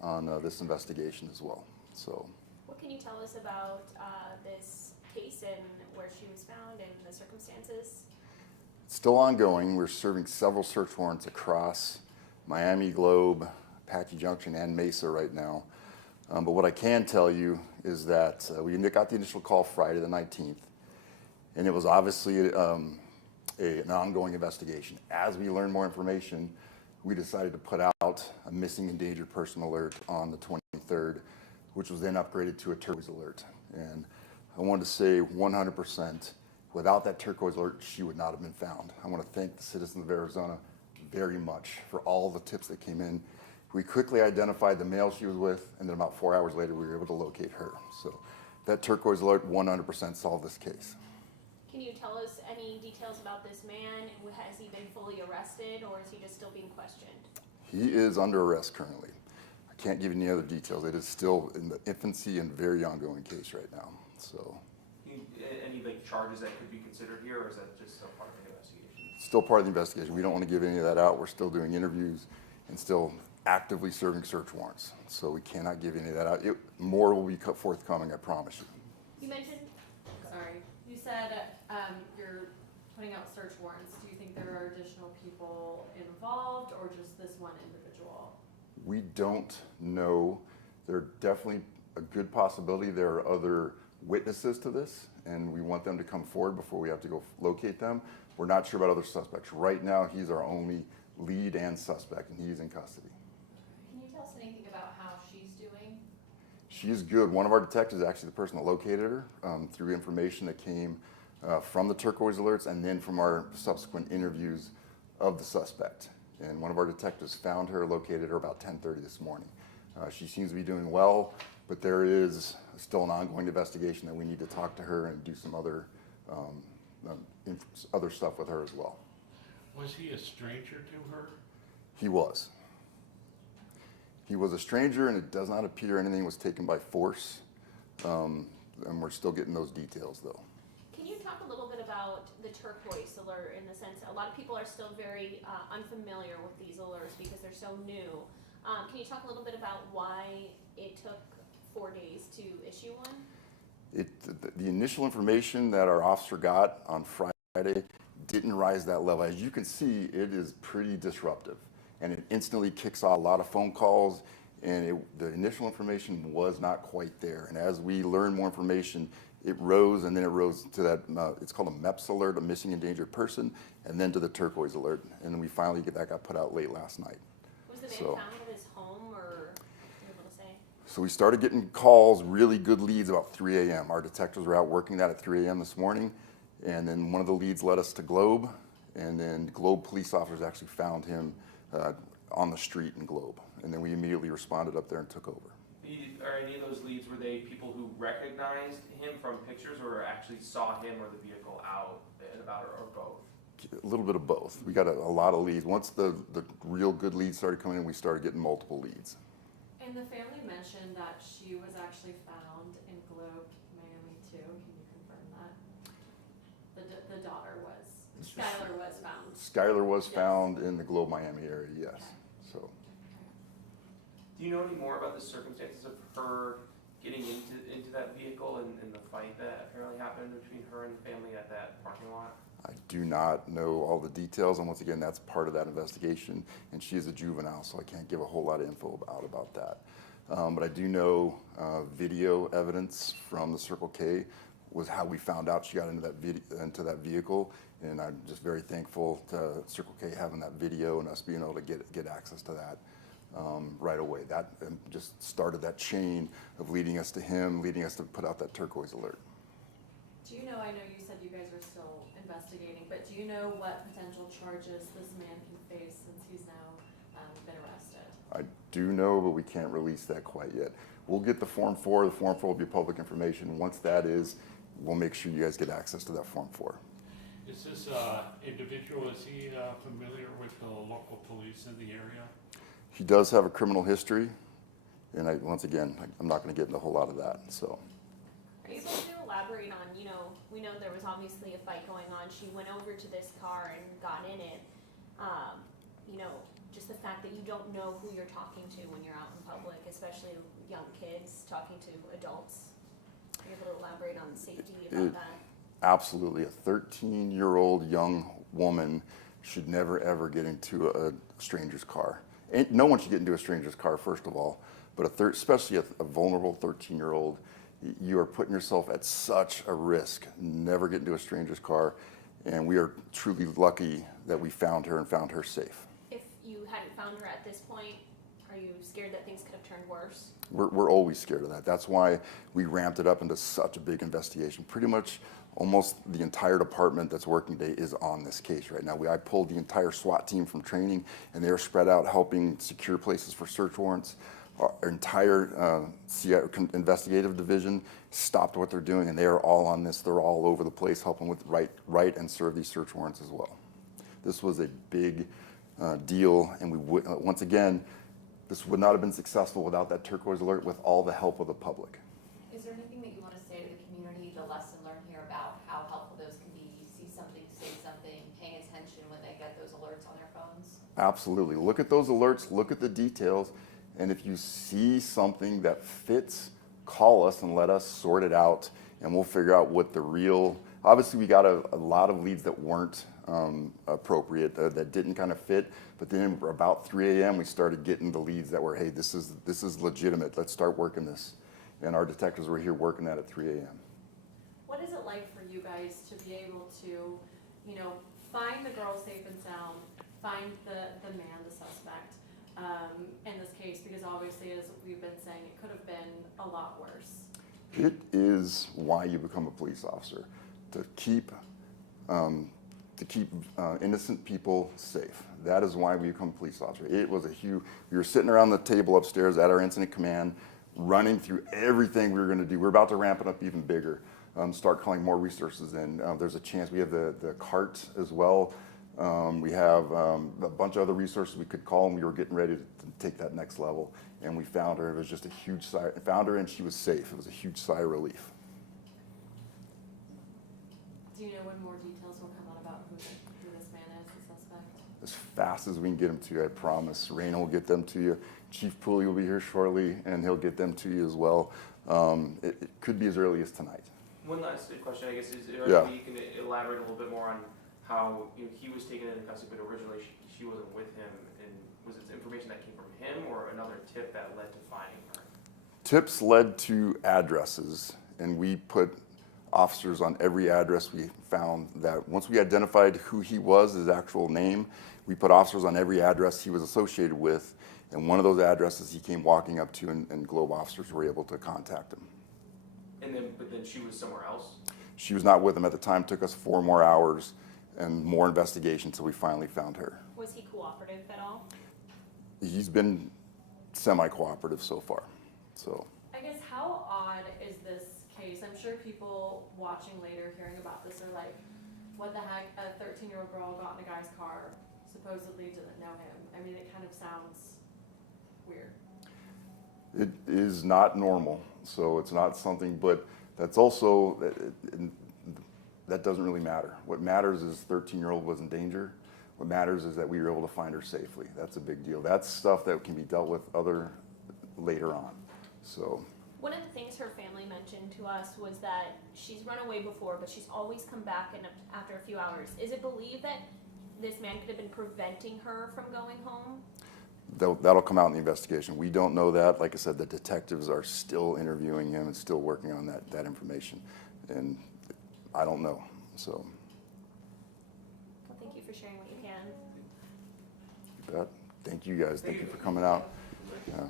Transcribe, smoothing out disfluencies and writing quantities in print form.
on this investigation as well. So, what can you tell us about this case and where she was found and the circumstances? it's still ongoing. We're serving several search warrants across Miami, Globe, Apache Junction, and Mesa right now. But what I can tell you is that we got the initial call Friday the 19th, and it was obviously an ongoing investigation. As we learned more information, we decided to put out a missing endangered person alert on the 23rd, which was then upgraded to a Turquoise Alert. And I wanted to say 100%, without that Turquoise Alert, she would not have been found. I want to thank the citizens of Arizona very much for all the tips that came in. We quickly identified the male she was with, and then about 4 hours later, we were able to locate her. So that Turquoise Alert 100% solved this case. Can you tell us any details about this man? Has he been fully arrested, or is he just still being questioned? He is under arrest currently. I can't give you any other details. It is still in the infancy and very ongoing case right now. So, any charges that could be considered here, or is that just still part of the investigation? Still part of the investigation. We don't want to give any of that out. We're still doing interviews and still actively serving search warrants. So we cannot give any of that out. More will be forthcoming, I promise you. You mentioned, you said you're putting out search warrants. Do you think there are additional people involved, or just this one individual? We don't know. There's definitely a good possibility there are other witnesses to this, and we want them to come forward before we have to go locate them. We're not sure about other suspects. Right now, he's our only lead and suspect, and he's in custody. Can you tell us anything about how she's doing? She's good. One of our detectives is actually the person that located her through information that came from the Turquoise Alerts and then from our subsequent interviews of the suspect. And one of our detectives found her, located her about 10:30 this morning. She seems to be doing well, but there is still an ongoing investigation that we need to talk to her and do some other stuff with her as well. Was he a stranger to her? He was. He was a stranger, and it does not appear anything was taken by force. And we're still getting those details, though. can you talk a little bit about the Turquoise Alert in the sense that a lot of people are still very unfamiliar with these alerts because they're so new. Can you talk a little bit about why it took 4 days to issue one? The initial information that our officer got on Friday didn't rise that level. As you can see, it is pretty disruptive, and it instantly kicks off a lot of phone calls, and the initial information was not quite there. And as we learned more information, it rose, and then it rose to that, it's called a MEPS alert, a missing endangered person, and then to the Turquoise Alert. And then we finally that got put out late last night. Was the man found at his home, or are you able to say? So we started getting calls, really good leads about 3 a.m. Our detectives were out working that at 3 a.m. this morning. And then one of the leads led us to Globe, and then Globe police officers actually found him on the street in Globe. And then we immediately responded up there and took over. Are any of those leads, were they people who recognized him from pictures or actually saw him or the vehicle out and about, or both? A little bit of both. We got a lot of leads. Once the real good leads started coming in, we started getting multiple leads. And the family mentioned that she was actually found in Globe, Miami too. Can you confirm that? The daughter was, Skylar was found. Skylar was found in the Globe, Miami area, yes. Okay. So. Do you know any more about the circumstances of her getting into that vehicle and the fight that apparently happened between her and the family at that parking lot? I do not know all the details, and once again, that's part of that investigation, and she is a juvenile, so I can't give a whole lot of info about that. But I do know video evidence from the Circle K was how we found out she got into that vehicle, and I'm just very thankful to Circle K having that video and us being able to get access to that right away. That just started that chain of leading us to him, leading us to put out that Turquoise Alert. Do you know, I know you said you guys are still investigating, but do you know what potential charges this man can face since he's now been arrested? I do know, but we can't release that quite yet. We'll get the Form 4. The Form 4 will be public information. Once that is, we'll make sure you guys get access to that Form 4. Is this individual, is he familiar with the local police in the area? He does have a criminal history, and once again, I'm not going to get into a whole lot of that. So. Are you able to elaborate on, we know there was obviously a fight going on. She went over to this car and got in it. just the fact that you don't know who you're talking to when you're out in public, especially young kids talking to adults. Are you able to elaborate on safety about that? Absolutely. A 13-year-old young woman should never, ever get into a stranger's car. No one should get into a stranger's car, first of all, but especially a vulnerable 13-year-old, you are putting yourself at such a risk. Never get into a stranger's car, and we are truly lucky that we found her and found her safe. If you hadn't found her at this point, are you scared that things could have turned worse? We're always scared of that. That's why we ramped it up into such a big investigation. Pretty much almost the entire department that's working today is on this case right now. I pulled the entire SWAT team from training, and they're spread out helping secure places for search warrants. Our entire investigative division stopped what they're doing, and they are all on this. They're all over the place helping with write and serve these search warrants as well. This was a big deal, and once again, this would not have been successful without that Turquoise Alert with all the help of the public. Is there anything that you want to say to the community, the lesson learned here about how helpful those can be? You see something, say something, paying attention when they get those alerts on their phones? Absolutely. Look at those alerts, look at the details, and if you see something that fits, call us and let us sort it out, and we'll figure out what the real. Obviously, we got a lot of leads that weren't appropriate, that didn't kind of fit, but then about 3 a.m. we started getting the leads that were, hey, this is legitimate, let's start working this. And our detectives were here working that at 3 a.m. What is it like for you guys to be able to, find the girl safe and sound, find the man, the suspect, in this case? Because obviously, as we've been saying, it could have been a lot worse. It is why you become a police officer, to keep innocent people safe. That is why we become police officers. It was we were sitting around the table upstairs at our incident command, running through everything we were going to do. We're about to ramp it up even bigger, start calling more resources in. There's a chance we have the cart as well. We have a bunch of other resources we could call, and we were getting ready to take that next level. And we found her. It was just a huge sigh. Found her, and she was safe. It was a huge sigh of relief. Do you know when more details will come out about who this man is, the suspect? As fast as we can get them to you, I promise. Raina will get them to you. Chief Pooley will be here shortly, and he'll get them to you as well. It could be as early as tonight. One last question, I guess, is Yeah. you can elaborate a little bit more on how he was taken into custody, but originally she wasn't with him, and was it information that came from him or another tip that led to finding her? Tips led to addresses, and we put officers on every address we found. That once we identified who he was, his actual name, we put officers on every address he was associated with, and one of those addresses he came walking up to, and Globe officers were able to contact him. But then she was somewhere else? She was not with him at the time. It took us 4 more hours and more investigation until we finally found her. Was he cooperative at all? He's been semi-cooperative so far. So I guess, how odd is this case? I'm sure people watching later, hearing about this, are like, what the heck? A 13-year-old girl got in a guy's car, supposedly didn't know him. I mean, it kind of sounds weird. it is not normal. So it's not something, but that's also, that doesn't really matter. What matters is 13-year-old was in danger. What matters is that we were able to find her safely. That's a big deal. That's stuff that can be dealt with later on. So. One of the things her family mentioned to us was that she's run away before, but she's always come back after a few hours. Is it believed that this man could have been preventing her from going home? That'll come out in the investigation. We don't know that. Like I said, the detectives are still interviewing him and still working on that information. And I don't know. So. Well, thank you for sharing what you can. You bet. Thank you guys. Thank you for coming out. Yeah.